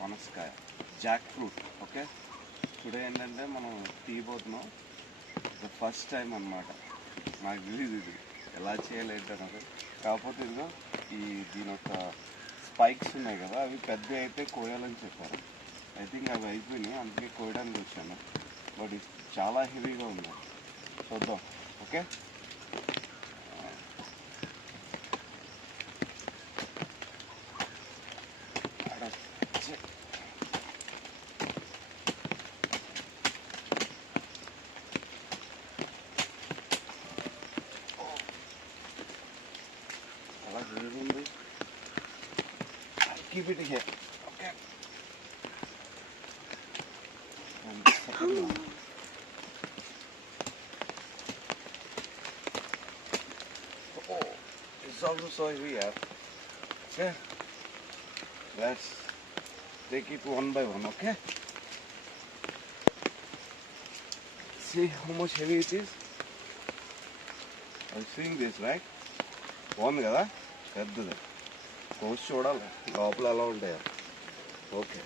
పనసకాయ, Jack fruit. Okay, today ఏంటంటే మనం తీయబోతున్నాం. ద ఫస్ట్ టైం అన్నమాట. నాకు తెలియదు ఇది ఎలా చేయలేదు అన్నది. కాకపోతే ఇదిగో దీని యొక్క స్పైక్స్ ఉన్నాయి కదా, అవి పెద్ద అయితే కోయాలని చెప్పారు. ఐ థింక్ అవి అయిపోయినాయి, అందుకే కోయడానికి వచ్చాను. బట్ ఇది చాలా హెవీగా ఉంది, చూద్దాం. ఓకే, అలా జరుగుతుంది. Keep it here. Okay. And the second one. Oh, it's also so heavy here. Okay. Let's take it one by one. Okay. See how much heavy it is. I'm seeing this, right? One కదా పెద్దది కోసి చూడాలి లోపల ఎలా ఉంటాయో. ఓకే.